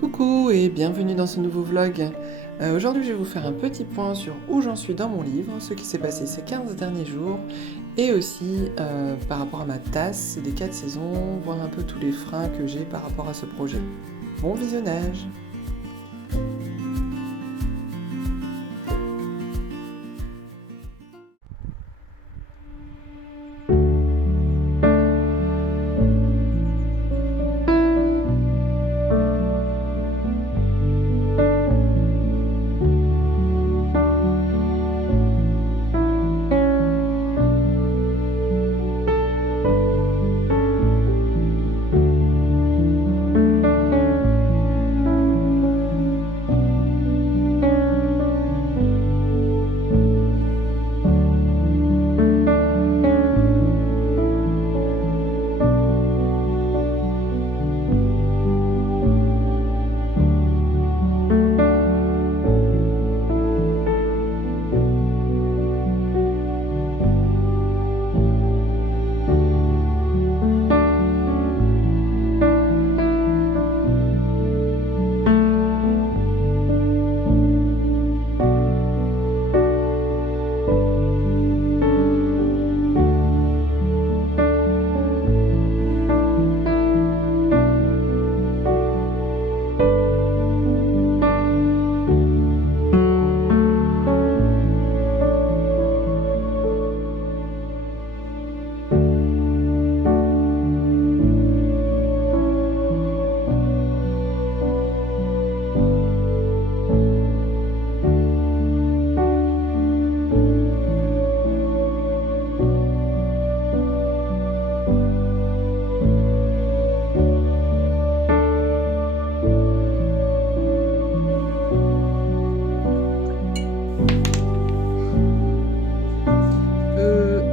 Coucou et bienvenue dans ce nouveau vlog. Aujourd'hui je vais vous faire un petit point sur où j'en suis dans mon livre, ce qui s'est passé ces 15 derniers jours et aussi par rapport à ma tasse des 4 saisons, voir un peu tous les freins que j'ai par rapport à ce projet. Bon visionnage!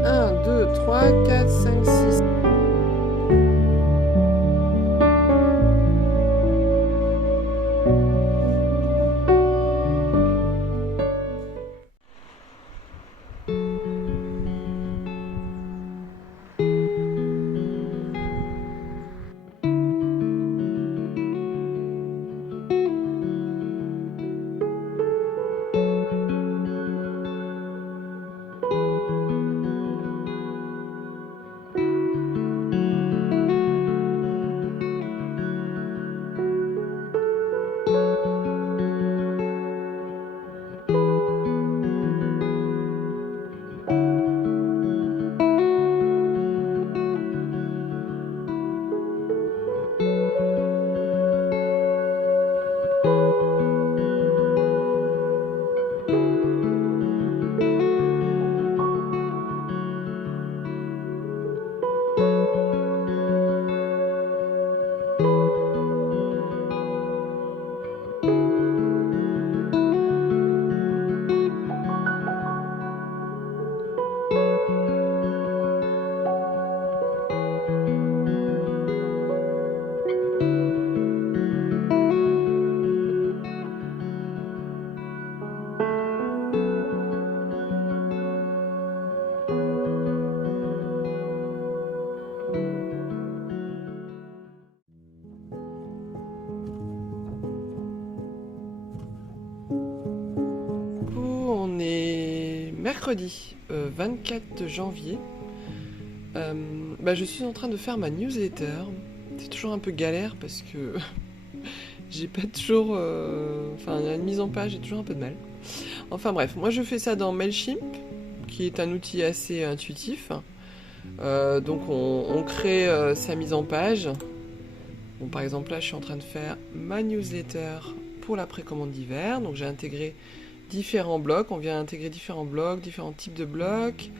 Un, 2, 3, 4, 5, 6. On est mercredi 24 janvier. Je suis en train de faire ma newsletter. C'est toujours un peu galère parce que j'ai pas toujours... la mise en page, j'ai toujours un peu de mal. Enfin bref, moi je fais ça dans Mailchimp, qui est un outil assez intuitif. Donc on crée sa mise en page. Bon, par exemple là je suis en train de faire ma newsletter pour la précommande d'hiver. Donc j'ai intégré différents blocs, on vient intégrer différents blocs, différents types de blocs,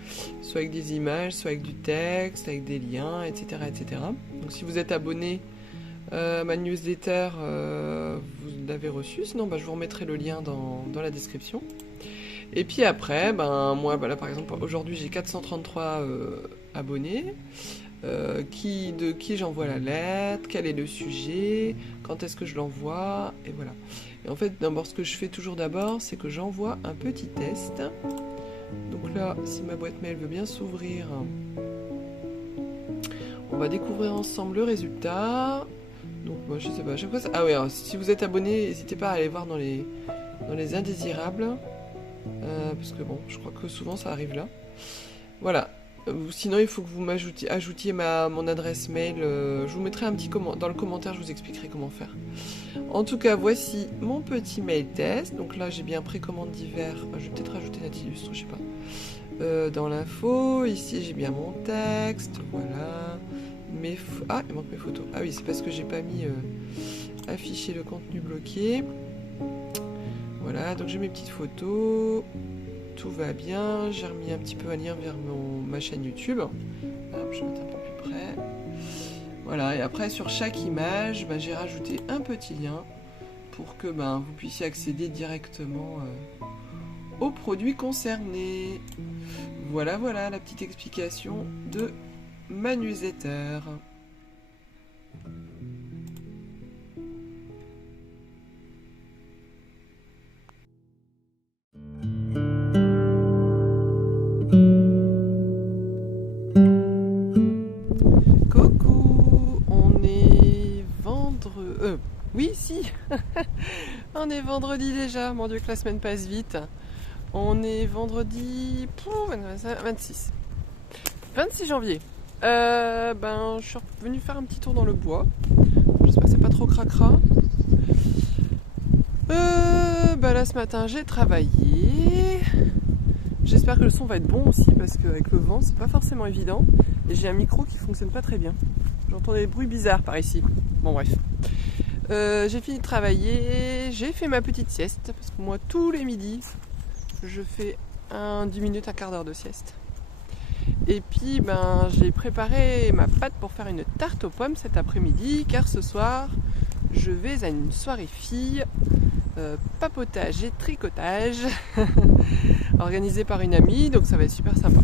soit avec des images, soit avec du texte, avec des liens, etc. etc. Donc si vous êtes abonné à ma newsletter, vous l'avez reçu, sinon je vous remettrai le lien dans la description. Et puis après, moi là par exemple aujourd'hui j'ai 433 abonnés, de qui j'envoie la lettre, quel est le sujet, quand est-ce que je l'envoie, et voilà. Et en fait, d'abord, ce que je fais toujours d'abord, c'est que j'envoie un petit test. Donc là, si ma boîte mail veut bien s'ouvrir, on va découvrir ensemble le résultat. Donc moi je sais pas, à chaque fois ah ouais, alors, si vous êtes abonné, n'hésitez pas à aller voir dans les indésirables. Parce que bon, je crois que souvent ça arrive là. Voilà. Sinon il faut que vous ajoutiez mon adresse mail. Je vous mettrai un petit dans le commentaire, je vous expliquerai comment faire. En tout cas, voici mon petit mail test. Donc là j'ai bien précommande divers. Je vais peut-être rajouter Natillustre, je sais pas. Dans l'info, ici j'ai bien mon texte. Voilà. Ah, il manque mes photos. Ah oui, c'est parce que j'ai pas mis afficher le contenu bloqué. Voilà, donc j'ai mes petites photos. Tout va bien. J'ai remis un petit peu un lien vers ma chaîne YouTube. Hop, je vais mettre un peu plus près. Voilà, et après sur chaque image, j'ai rajouté un petit lien pour que vous puissiez accéder directement aux produits concernés. Voilà, voilà la petite explication de ma newsletter. Coucou, on est vendredi. Oui, si. On est vendredi déjà. Mon Dieu, que la semaine passe vite. On est vendredi 26 janvier. Je suis venue faire un petit tour dans le bois. J'espère que c'est pas trop cracra. Là ce matin j'ai travaillé. J'espère que le son va être bon aussi parce qu'avec le vent c'est pas forcément évident. Et j'ai un micro qui fonctionne pas très bien. J'entends des bruits bizarres par ici. Bon bref. J'ai fini de travailler. J'ai fait ma petite sieste. Parce que moi tous les midis je fais 10 minutes, un quart d'heure de sieste. Et puis j'ai préparé ma pâte pour faire une tarte aux pommes cet après-midi. Car ce soir je vais à une soirée filles. Papotage et tricotage organisé par une amie, donc ça va être super sympa.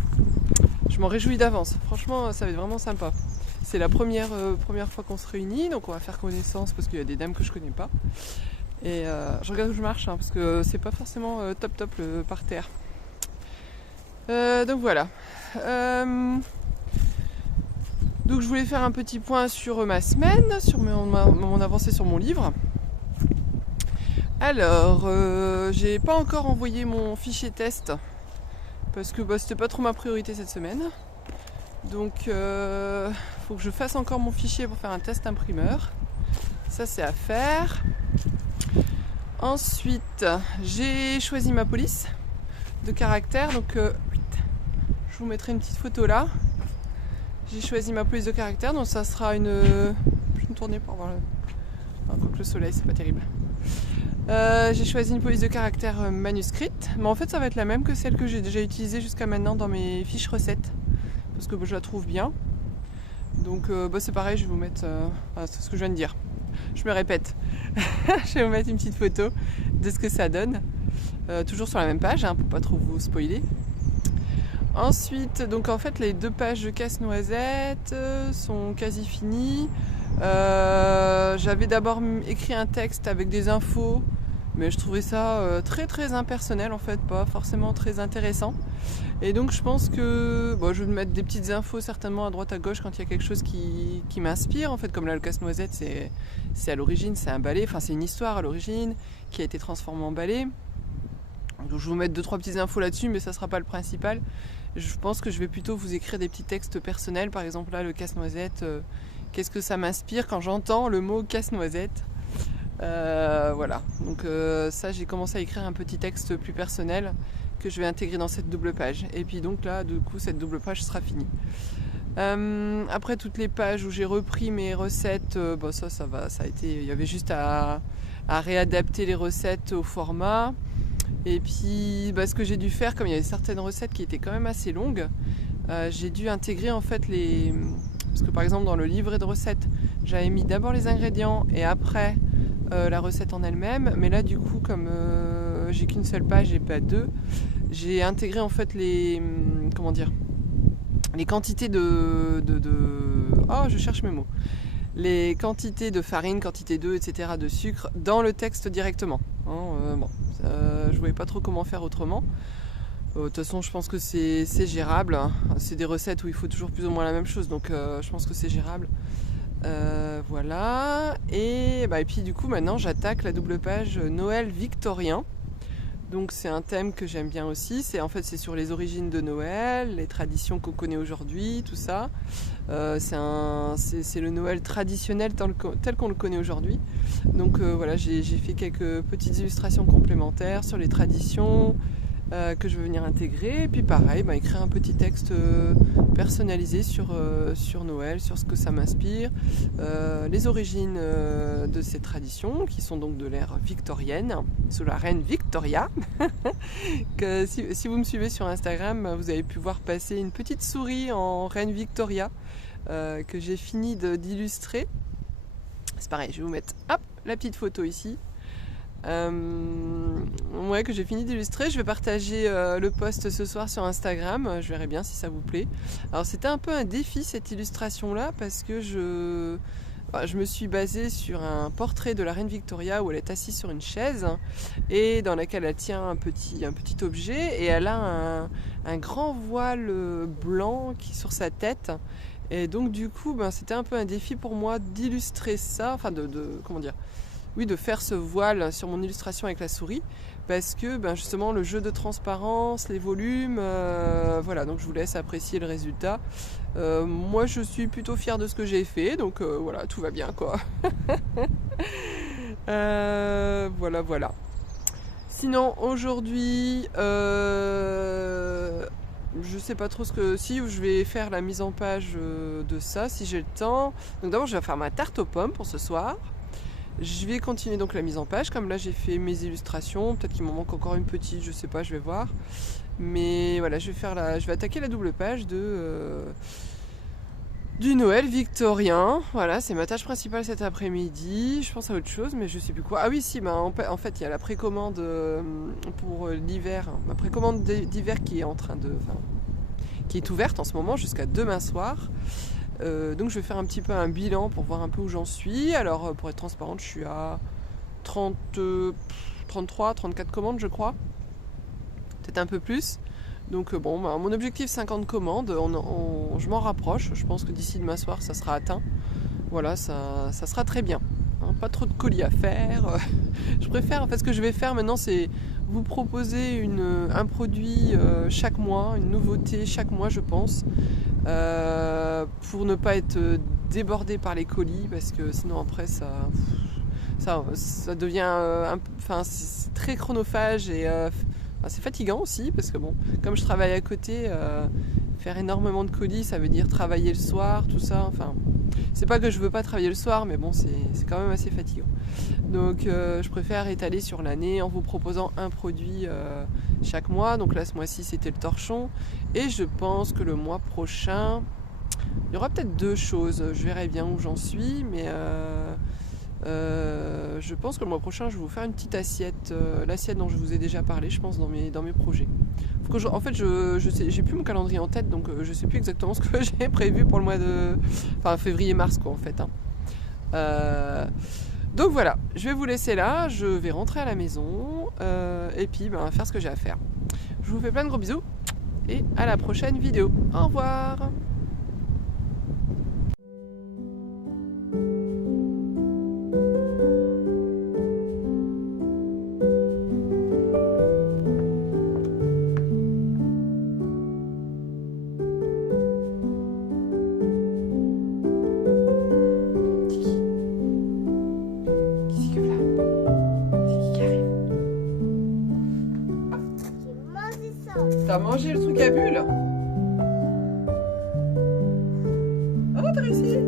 Je m'en réjouis d'avance, franchement ça va être vraiment sympa. C'est la première fois qu'on se réunit, donc on va faire connaissance parce qu'il y a des dames que je connais pas. Et je regarde où je marche parce que c'est pas forcément top le parterre. Donc voilà. Donc je voulais faire un petit point sur ma semaine, sur mon avancée sur mon livre. Alors, j'ai pas encore envoyé mon fichier test parce que c'était pas trop ma priorité cette semaine. Donc, faut que je fasse encore mon fichier pour faire un test imprimeur. Ça, c'est à faire. Ensuite, j'ai choisi ma police de caractère. Donc, je vous mettrai une petite photo là. J'ai choisi ma police de caractère. Donc, ça sera une. Je vais me tourner pour voir quoique le soleil, c'est pas terrible. J'ai choisi une police de caractère manuscrite, mais en fait ça va être la même que celle que j'ai déjà utilisée jusqu'à maintenant dans mes fiches recettes, parce que je la trouve bien. Donc c'est pareil, je vais vous mettre, c'est ce que je viens de dire, je me répète, je vais vous mettre une petite photo de ce que ça donne, toujours sur la même page, pour pas trop vous spoiler. Ensuite, donc en fait les 2 pages de casse-noisette sont quasi finies. J'avais d'abord écrit un texte avec des infos, mais je trouvais ça très très impersonnel en fait, pas forcément très intéressant. Et donc je pense que je vais mettre des petites infos certainement à droite à gauche quand il y a quelque chose qui m'inspire en fait, comme là le casse-noisette c'est à l'origine, c'est un ballet, enfin c'est une histoire à l'origine qui a été transformée en ballet. Donc je vais vous mettre 2-3 petites infos là-dessus, mais ça sera pas le principal. Je pense que je vais plutôt vous écrire des petits textes personnels, par exemple là le casse-noisette. Qu'est-ce que ça m'inspire quand j'entends le mot casse-noisette. Voilà, donc ça j'ai commencé à écrire un petit texte plus personnel que je vais intégrer dans cette double page. Et puis donc là, du coup, cette double page sera finie. Après toutes les pages où j'ai repris mes recettes, ça va, ça a été. Il y avait juste à réadapter les recettes au format. Et puis ce que j'ai dû faire, comme il y avait certaines recettes qui étaient quand même assez longues, j'ai dû intégrer en fait parce que par exemple dans le livret de recettes, j'avais mis d'abord les ingrédients et après la recette en elle-même. Mais là du coup, comme j'ai qu'une seule page et pas 2, j'ai intégré en fait les quantités je cherche mes mots. Les quantités de farine, quantité d'œufs, etc. de sucre dans le texte directement. Je voyais pas trop comment faire autrement. De toute façon, je pense que c'est gérable. C'est des recettes où il faut toujours plus ou moins la même chose, donc je pense que c'est gérable. Voilà. Et puis du coup, maintenant, j'attaque la double page Noël victorien. Donc c'est un thème que j'aime bien aussi. C'est sur les origines de Noël, les traditions qu'on connaît aujourd'hui, tout ça. C'est le Noël traditionnel tel qu'on le connaît aujourd'hui. Donc voilà, j'ai fait quelques petites illustrations complémentaires sur les traditions que je veux venir intégrer. Et puis pareil, écrire un petit texte personnalisé sur Noël, sur ce que ça m'inspire, les origines de ces traditions qui sont donc de l'ère victorienne, sous la reine Victoria. Que si vous me suivez sur Instagram, vous avez pu voir passer une petite souris en reine Victoria que j'ai fini d'illustrer. C'est pareil, je vais vous mettre la petite photo ici. Que j'ai fini d'illustrer. Je vais partager le post ce soir sur Instagram. Je verrai bien si ça vous plaît. Alors c'était un peu un défi cette illustration là parce que je me suis basée sur un portrait de la reine Victoria où elle est assise sur une chaise et dans laquelle elle tient un petit objet et elle a un grand voile blanc sur sa tête. Et donc du coup c'était un peu un défi pour moi d'illustrer ça, de faire ce voile sur mon illustration avec la souris parce que justement le jeu de transparence, les volumes, donc je vous laisse apprécier le résultat. Moi je suis plutôt fière de ce que j'ai fait, donc voilà, tout va bien quoi. Voilà. Sinon aujourd'hui je sais pas trop si je vais faire la mise en page de ça si j'ai le temps. Donc d'abord je vais faire ma tarte aux pommes pour ce soir. Je vais continuer donc la mise en page, comme là j'ai fait mes illustrations, peut-être qu'il m'en manque encore une petite, je sais pas, je vais voir. Mais voilà, je vais attaquer la double page du Noël victorien. Voilà, c'est ma tâche principale cet après-midi. Je pense à autre chose, mais je sais plus quoi. Ah oui, si, en fait, il y a la précommande pour l'hiver, ma précommande d'hiver qui est qui est ouverte en ce moment jusqu'à demain soir. Donc je vais faire un petit peu un bilan pour voir un peu où j'en suis. Alors pour être transparente, je suis à 33, 34 commandes je crois. Peut-être un peu plus. Donc mon objectif 50 commandes, je m'en rapproche. Je pense que d'ici demain soir ça sera atteint. Voilà, ça sera très bien. Pas trop de colis à faire. Je préfère, ce que je vais faire maintenant c'est vous proposer un produit chaque mois, une nouveauté chaque mois je pense. Pour ne pas être débordé par les colis parce que sinon après ça devient c'est très chronophage et c'est fatigant aussi parce que comme je travaille à côté, faire énormément de colis ça veut dire travailler le soir, tout ça, c'est pas que je veux pas travailler le soir mais c'est quand même assez fatigant. Donc je préfère étaler sur l'année en vous proposant un produit chaque mois. Donc là ce mois-ci c'était le torchon et je pense que le mois prochain il y aura peut-être 2 choses. Je verrai bien où j'en suis, mais je pense que le mois prochain je vais vous faire une petite assiette, l'assiette dont je vous ai déjà parlé je pense dans mes projets. En fait je sais, j'ai plus mon calendrier en tête donc je sais plus exactement ce que j'ai prévu pour le mois de février-mars quoi en fait. Donc voilà, je vais vous laisser là, je vais rentrer à la maison et puis faire ce que j'ai à faire. Je vous fais plein de gros bisous et à la prochaine vidéo. Au revoir. T'as mangé le truc à bulles? Oh, t'as réussi!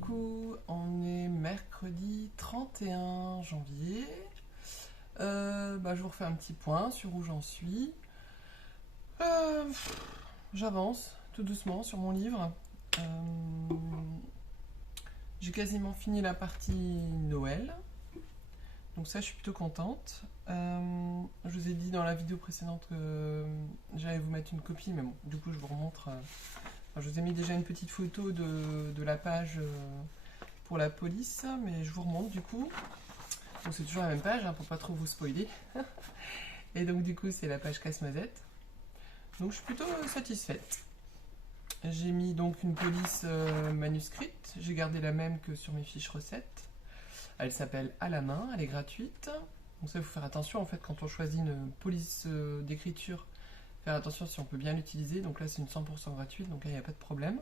Coucou, on est mercredi 31 janvier. Je vous refais un petit point sur où j'en suis. Euh, J'avance tout doucement sur mon livre. Euh, j'ai quasiment fini la partie Noël. Donc ça, je suis plutôt contente. Je vous ai dit dans la vidéo précédente que j'allais vous mettre une copie, mais bon, du coup, je vous remontre. Je vous ai mis déjà une petite photo de la page pour la police, mais je vous remonte du coup. Donc c'est toujours la même page, pour pas trop vous spoiler. Et donc du coup, c'est la page casse-noisette. Donc je suis plutôt satisfaite. J'ai mis donc une police manuscrite. J'ai gardé la même que sur mes fiches recettes. Elle s'appelle À la main, elle est gratuite. Donc ça, il faut faire attention en fait quand on choisit une police d'écriture. Faire attention si on peut bien l'utiliser. Donc là, c'est une 100% gratuite, donc là, il n'y a pas de problème.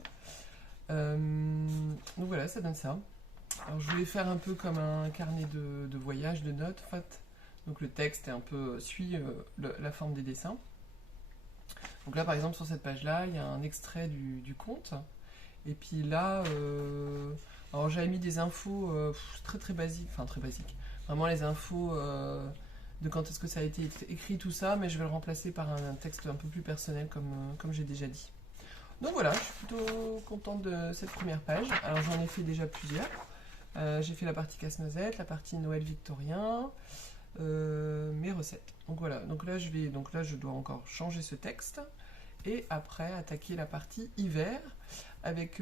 Donc voilà, ça donne ça. Alors je voulais faire un peu comme un carnet de voyage, de notes en fait. Donc le texte est un peu suit la forme des dessins. Donc là par exemple sur cette page là, il y a un extrait du conte. Et puis là, alors j'avais mis des infos très très basiques, enfin très basiques. Vraiment les infos de quand est-ce que ça a été écrit, tout ça, mais je vais le remplacer par un texte un peu plus personnel comme j'ai déjà dit. Donc voilà, je suis plutôt contente de cette première page. Alors j'en ai fait déjà plusieurs. J'ai fait la partie casse-noisette, la partie Noël victorien, mes recettes. Donc voilà, donc là je dois encore changer ce texte et après attaquer la partie hiver avec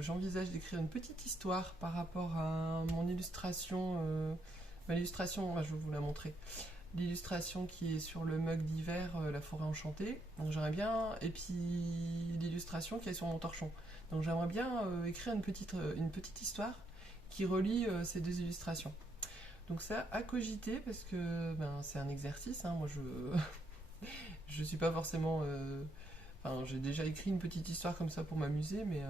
j'envisage d'écrire une petite histoire par rapport à mon illustration. L'illustration, je vais vous la montrer. L'illustration qui est sur le mug d'hiver, la forêt enchantée. Donc j'aimerais bien, et puis l'illustration qui est sur mon torchon. Donc j'aimerais bien écrire une petite histoire qui relie ces deux illustrations. Donc ça, à cogiter, parce que c'est un exercice. Moi, je suis pas forcément... j'ai déjà écrit une petite histoire comme ça pour m'amuser, mais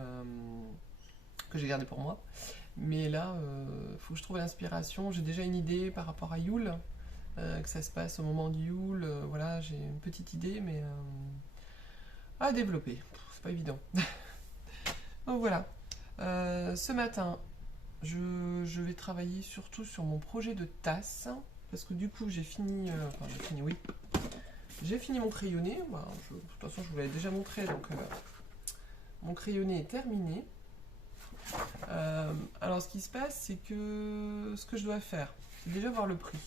que j'ai gardée pour moi. Mais là, faut que je trouve l'inspiration. J'ai déjà une idée par rapport à Yule, que ça se passe au moment du Yule. Voilà, j'ai une petite idée, mais à développer. C'est pas évident. Donc voilà. Ce matin, je vais travailler surtout sur mon projet de tasse, parce que du coup j'ai fini, j'ai fini mon crayonné. De toute façon je vous l'avais déjà montré, donc mon crayonné est terminé. Alors ce qui se passe, c'est que ce que je dois faire, c'est déjà voir le prix,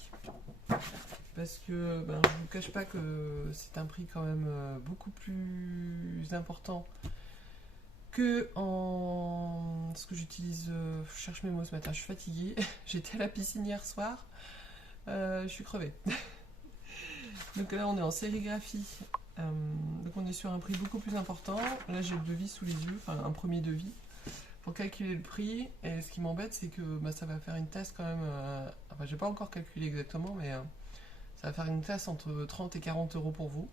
parce que je vous cache pas que c'est un prix quand même beaucoup plus important que en ce que j'utilise. Je cherche mes mots ce matin, je suis fatiguée. J'étais à la piscine hier soir, je suis crevée. Donc là on est en sérigraphie, donc on est sur un prix beaucoup plus important. Là j'ai le devis sous les yeux, enfin un premier devis pour calculer le prix. Et ce qui m'embête, c'est que ça va faire une tasse quand même, j'ai pas encore calculé exactement, mais ça va faire une tasse entre 30 et 40 euros pour vous.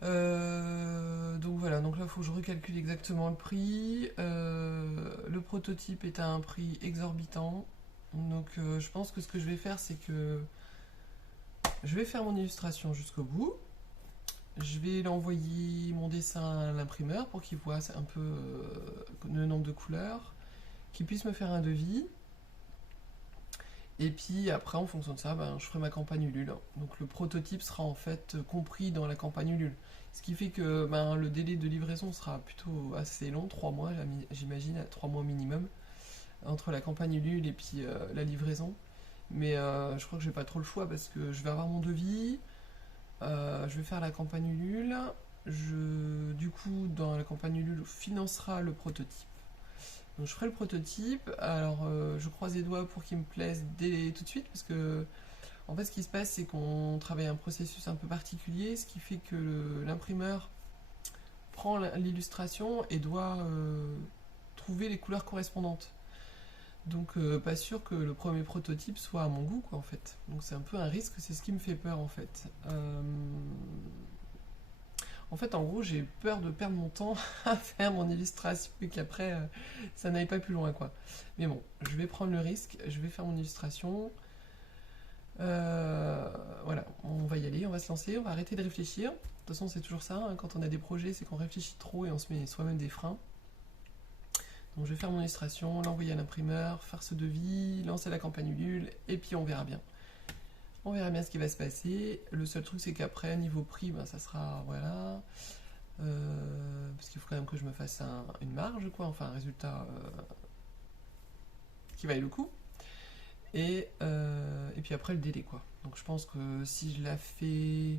Donc voilà, donc là il faut que je recalcule exactement le prix. Le prototype est à un prix exorbitant. Donc je pense que ce que je vais faire, c'est que je vais faire mon illustration jusqu'au bout. Je vais l'envoyer mon dessin à l'imprimeur pour qu'il voit un peu le nombre de couleurs, qu'il puisse me faire un devis. Et puis après, en fonction de ça, je ferai ma campagne Ulule. Donc le prototype sera en fait compris dans la campagne Ulule. Ce qui fait que le délai de livraison sera plutôt assez long, 3 mois, j'imagine, 3 mois minimum, entre la campagne Ulule et puis la livraison. Mais je crois que j'ai pas trop le choix parce que je vais avoir mon devis, je vais faire la campagne Ulule. Du coup, dans la campagne Ulule, financera le prototype. Donc je ferai le prototype. Alors je croise les doigts pour qu'il me plaise tout de suite, parce que en fait ce qui se passe, c'est qu'on travaille un processus un peu particulier, ce qui fait que l'imprimeur prend l'illustration et doit trouver les couleurs correspondantes. Donc pas sûr que le premier prototype soit à mon goût, quoi, en fait. Donc c'est un peu un risque, c'est ce qui me fait peur en fait. En fait, en gros, j'ai peur de perdre mon temps à faire mon illustration et qu'après, ça n'aille pas plus loin, quoi. Mais bon, je vais prendre le risque, je vais faire mon illustration. Voilà, on va y aller, on va se lancer, on va arrêter de réfléchir. De toute façon, c'est toujours ça, quand on a des projets, c'est qu'on réfléchit trop et on se met soi-même des freins. Donc je vais faire mon illustration, l'envoyer à l'imprimeur, faire ce devis, lancer la campagne Ulule, et puis on verra bien. On verra bien ce qui va se passer. Le seul truc, c'est qu'après, niveau prix, ben, ça sera, voilà... parce qu'il faut quand même que je me fasse une marge, quoi, enfin un résultat qui vaille le coup. Et puis après le délai, quoi. Donc je pense que si je la fais...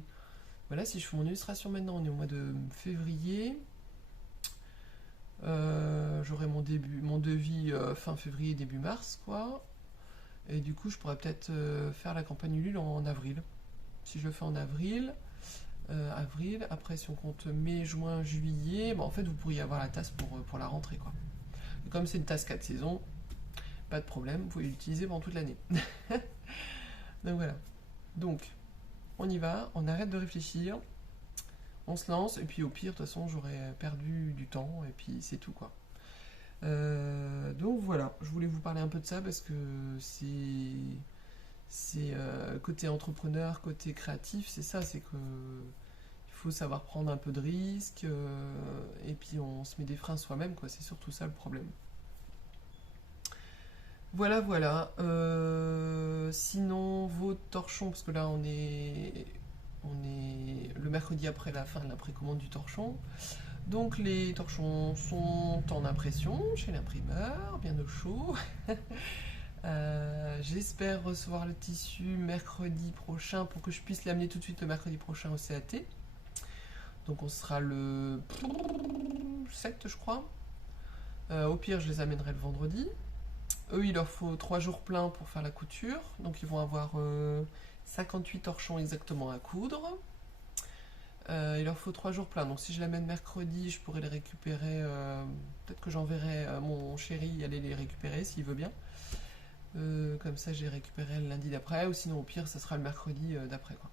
Voilà, si je fais mon illustration maintenant, on est au mois de février. J'aurai mon devis fin février, début mars, quoi. Et du coup, je pourrais peut-être faire la campagne Ulule en avril. Si je le fais en avril, après si on compte mai, juin, juillet, bah, en fait vous pourriez avoir la tasse pour la rentrée, quoi. Et comme c'est une tasse 4 saisons, pas de problème, vous pouvez l'utiliser pendant toute l'année. Donc voilà. Donc, on y va, on arrête de réfléchir, on se lance, et puis au pire, de toute façon, j'aurais perdu du temps, et puis c'est tout, quoi. Donc voilà, je voulais vous parler un peu de ça, parce que c'est côté entrepreneur, côté créatif, c'est ça, c'est que il faut savoir prendre un peu de risques, et puis on se met des freins soi-même, quoi, c'est surtout ça le problème. Voilà, voilà. Sinon, vos torchons, parce que là on est le mercredi après la fin de la précommande du torchon. Donc les torchons sont en impression chez l'imprimeur, bien au chaud. J'espère recevoir le tissu mercredi prochain pour que je puisse l'amener tout de suite le mercredi prochain au CAT. Donc on sera le 7, je crois. Au pire, je les amènerai le vendredi. Eux, il leur faut 3 jours pleins pour faire la couture. Donc ils vont avoir 58 torchons exactement à coudre. Il leur faut 3 jours pleins. Donc si je l'amène mercredi, je pourrais les récupérer. Peut-être que j'enverrai mon chéri aller les récupérer s'il veut bien. Comme ça, je les récupérerai le lundi d'après. Ou sinon, au pire, ça sera le mercredi d'après, quoi.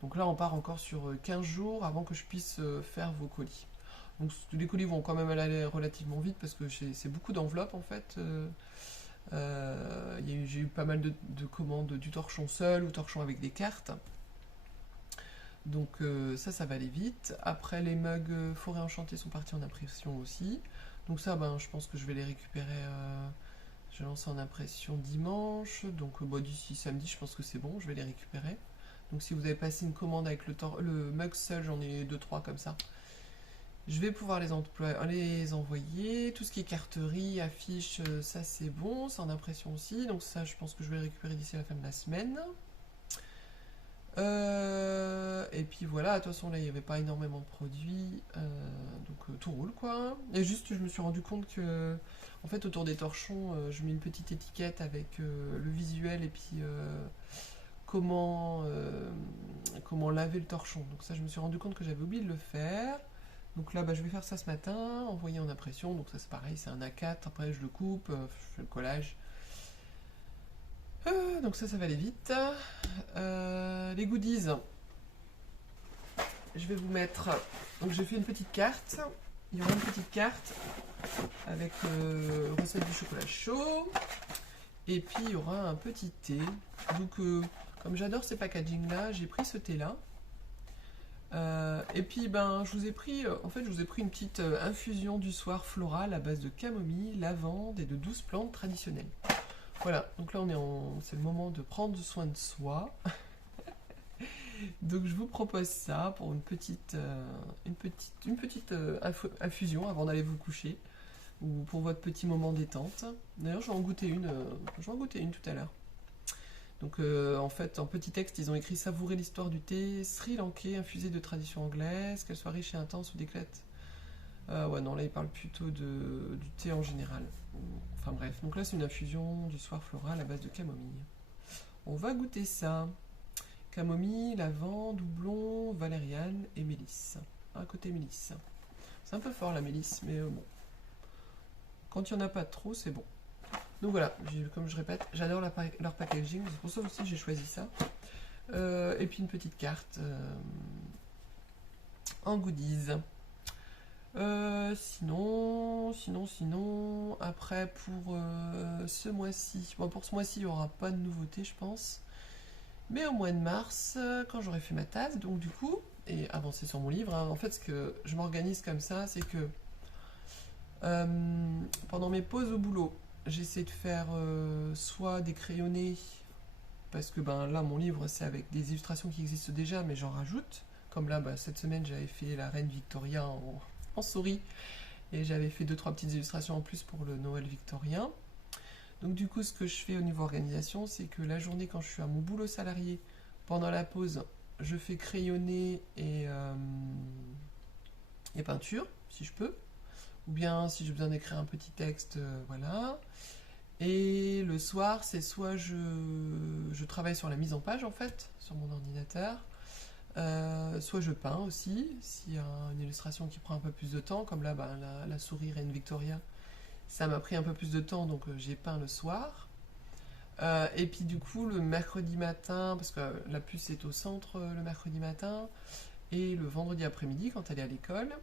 Donc là, on part encore sur 15 jours avant que je puisse faire vos colis. Donc les colis vont quand même aller relativement vite parce que c'est beaucoup d'enveloppes, en fait. J'ai eu pas mal de commandes du torchon seul ou torchon avec des cartes. Donc ça va aller vite. Après, les mugs Forêt Enchantée sont partis en impression aussi. Donc ça, ben, je pense que je vais les récupérer. Je vais lancer en impression dimanche. Donc d'ici samedi, je pense que c'est bon, je vais les récupérer. Donc si vous avez passé une commande avec le mug seul, j'en ai 2-3 comme ça. Je vais pouvoir les envoyer. Tout ce qui est carterie, affiches, ça c'est bon, c'est en impression aussi. Donc ça, je pense que je vais le récupérer d'ici la fin de la semaine. Et puis voilà, de toute façon là il n'y avait pas énormément de produits, donc tout roule, quoi. Et juste je me suis rendu compte que en fait autour des torchons je mets une petite étiquette avec le visuel et puis comment laver le torchon. Donc ça je me suis rendu compte que j'avais oublié de le faire. Donc là je vais faire ça ce matin, envoyer en impression. Donc ça c'est pareil, c'est un A4, après je le coupe, je fais le collage. Donc ça va aller vite. Les goodies, je vais vous mettre. Donc j'ai fait une petite carte. Il y aura une petite carte avec recette du chocolat chaud. Et puis il y aura un petit thé. Donc comme j'adore ces packaging là, j'ai pris ce thé là. Et puis ben je vous ai pris une petite infusion du soir florale à base de camomille, lavande et de 12 plantes traditionnelles. Voilà, donc là c'est le moment de prendre soin de soi. Donc je vous propose ça pour une petite infusion avant d'aller vous coucher ou pour votre petit moment détente. D'ailleurs, je vais en goûter une tout à l'heure. Donc en fait, en petit texte, ils ont écrit savourer l'histoire du thé sri-lankais infusé de tradition anglaise, qu'elle soit riche et intense ou d'éclate. Ouais, non, là, ils parlent plutôt du thé en général. Enfin bref, donc là, c'est une infusion du soir floral à base de camomille. On va goûter ça. Camomille, lavande, doublon, valériane et mélisse. Un côté mélisse. C'est un peu fort la mélisse, mais bon. Quand il n'y en a pas trop, c'est bon. Donc voilà, comme je répète, j'adore leur packaging, c'est pour ça aussi que j'ai choisi ça. Et puis une petite carte en goodies. Sinon, après pour ce mois-ci, bon, pour ce mois-ci, il n'y aura pas de nouveauté, je pense. Mais au mois de mars, quand j'aurai fait ma tasse, donc du coup, et avancé sur mon livre, hein, en fait, ce que je m'organise comme ça, c'est que Euh, Pendant mes pauses au boulot, j'essaie de faire soit des crayonnés, parce que ben, là, mon livre, c'est avec des illustrations qui existent déjà, mais j'en rajoute. Comme là, bah, cette semaine, j'avais fait la reine Victoria en souris, et j'avais fait deux trois petites illustrations en plus pour le Noël victorien. Donc du coup, ce que je fais au niveau organisation, c'est que la journée, quand je suis à mon boulot salarié, pendant la pause, je fais crayonner et peinture, si je peux. Ou bien si j'ai besoin d'écrire un petit texte, voilà. Et le soir, c'est soit je travaille sur la mise en page, en fait, sur mon ordinateur, soit je peins aussi, s'il y a une illustration qui prend un peu plus de temps, comme là, bah, la souris Reine Victoria, ça m'a pris un peu plus de temps, donc j'ai peint le soir. Et puis du coup, le mercredi matin, parce que la puce est au centre le mercredi matin, et le vendredi après-midi, quand elle est à l'école,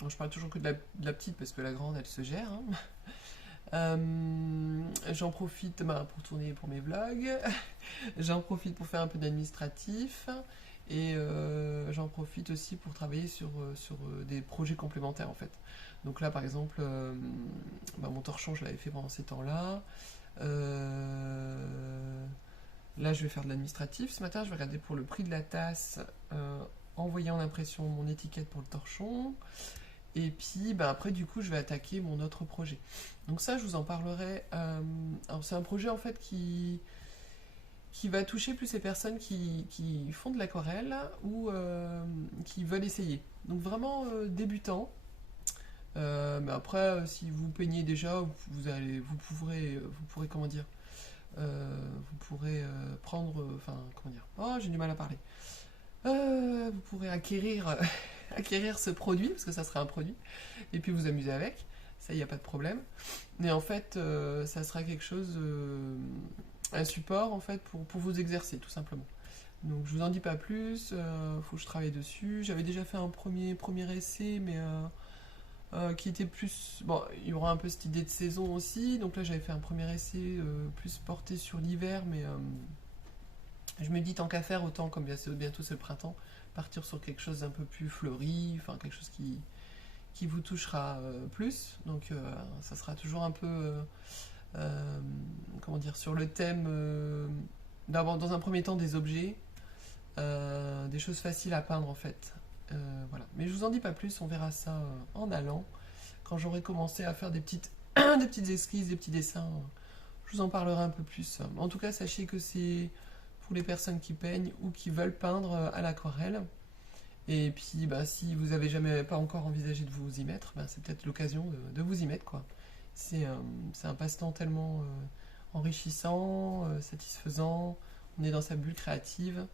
bon, je parle toujours que de la petite, parce que la grande, elle se gère, hein. J'en profite bah, pour tourner pour mes vlogs, j'en profite pour faire un peu d'administratif, et j'en profite aussi pour travailler sur des projets complémentaires en fait. Donc là par exemple, bah, mon torchon je l'avais fait pendant ces temps-là. Là je vais faire de l'administratif ce matin, je vais regarder pour le prix de la tasse, envoyer en impression mon étiquette pour le torchon. Et puis bah, après du coup je vais attaquer mon autre projet. Donc ça je vous en parlerai. Alors c'est un projet en fait qui va toucher plus les personnes qui font de l'aquarelle ou qui veulent essayer. Donc vraiment débutants. Mais après, si vous peignez déjà, vous pourrez comment dire, vous pourrez prendre, enfin comment dire, oh j'ai du mal à parler. Vous pourrez acquérir, acquérir ce produit parce que ça sera un produit et puis vous amuser avec. Ça, il n'y a pas de problème. Mais en fait, ça sera quelque chose, un support en fait pour vous exercer tout simplement. Donc je vous en dis pas plus, faut que je travaille dessus. J'avais déjà fait un premier essai, mais qui était plus... Bon, il y aura un peu cette idée de saison aussi, donc là j'avais fait un premier essai plus porté sur l'hiver, mais je me dis tant qu'à faire, autant comme bientôt c'est le printemps, partir sur quelque chose d'un peu plus fleuri, enfin quelque chose qui vous touchera plus, donc ça sera toujours un peu... comment dire, sur le thème d'abord dans un premier temps des objets, des choses faciles à peindre en fait. Voilà. Mais je vous en dis pas plus, on verra ça en allant. Quand j'aurai commencé à faire des petites, des petites esquisses, des petits dessins, je vous en parlerai un peu plus. En tout cas, sachez que c'est pour les personnes qui peignent ou qui veulent peindre à l'aquarelle. Et puis, bah, si vous avez jamais pas encore envisagé de vous y mettre, bah, c'est peut-être l'occasion de vous y mettre, quoi. C'est un passe-temps tellement enrichissant, satisfaisant. On est dans sa bulle créative.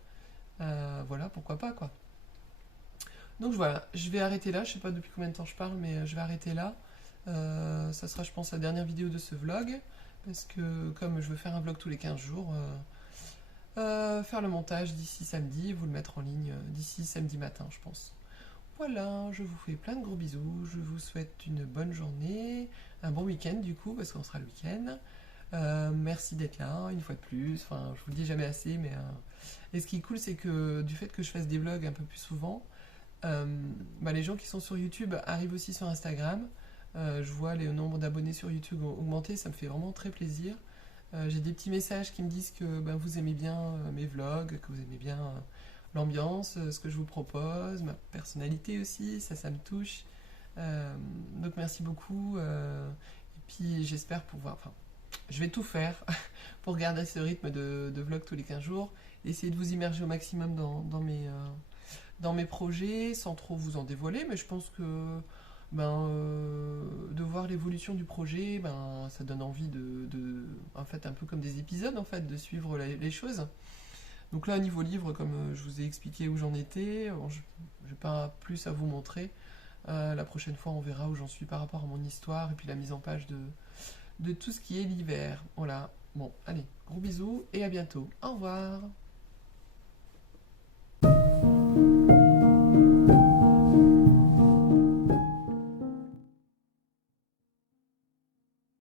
Voilà, pourquoi pas, quoi. Donc voilà, je vais arrêter là. Je sais pas depuis combien de temps je parle, mais je vais arrêter là. Ça sera, je pense, la dernière vidéo de ce vlog. Parce que comme je veux faire un vlog tous les 15 jours, faire le montage d'ici samedi et vous le mettre en ligne d'ici samedi matin, je pense. Voilà, je vous fais plein de gros bisous. Je vous souhaite une bonne journée, un bon week-end du coup, parce qu'on sera le week-end. Merci d'être là, une fois de plus. Enfin, je vous le dis jamais assez, mais... Et ce qui est cool, c'est que du fait que je fasse des vlogs un peu plus souvent, bah, les gens qui sont sur YouTube arrivent aussi sur Instagram. Je vois le nombre d'abonnés sur YouTube augmenter, ça me fait vraiment très plaisir. J'ai des petits messages qui me disent que bah, vous aimez bien mes vlogs, que vous aimez bien l'ambiance, ce que je vous propose, ma personnalité aussi, ça me touche. Donc merci beaucoup. Et puis j'espère pouvoir... Enfin, je vais tout faire pour garder ce rythme de vlog tous les 15 jours. Essayer de vous immerger au maximum dans mes projets sans trop vous en dévoiler, mais je pense que de voir l'évolution du projet, ça donne envie en fait, un peu comme des épisodes, en fait, de suivre les choses. Donc là, au niveau livre, comme je vous ai expliqué où j'en étais, bon, je n'ai pas plus à vous montrer. La prochaine fois, on verra où j'en suis par rapport à mon histoire et puis la mise en page de tout ce qui est l'hiver. Voilà. Bon, allez, gros bisous et à bientôt. Au revoir.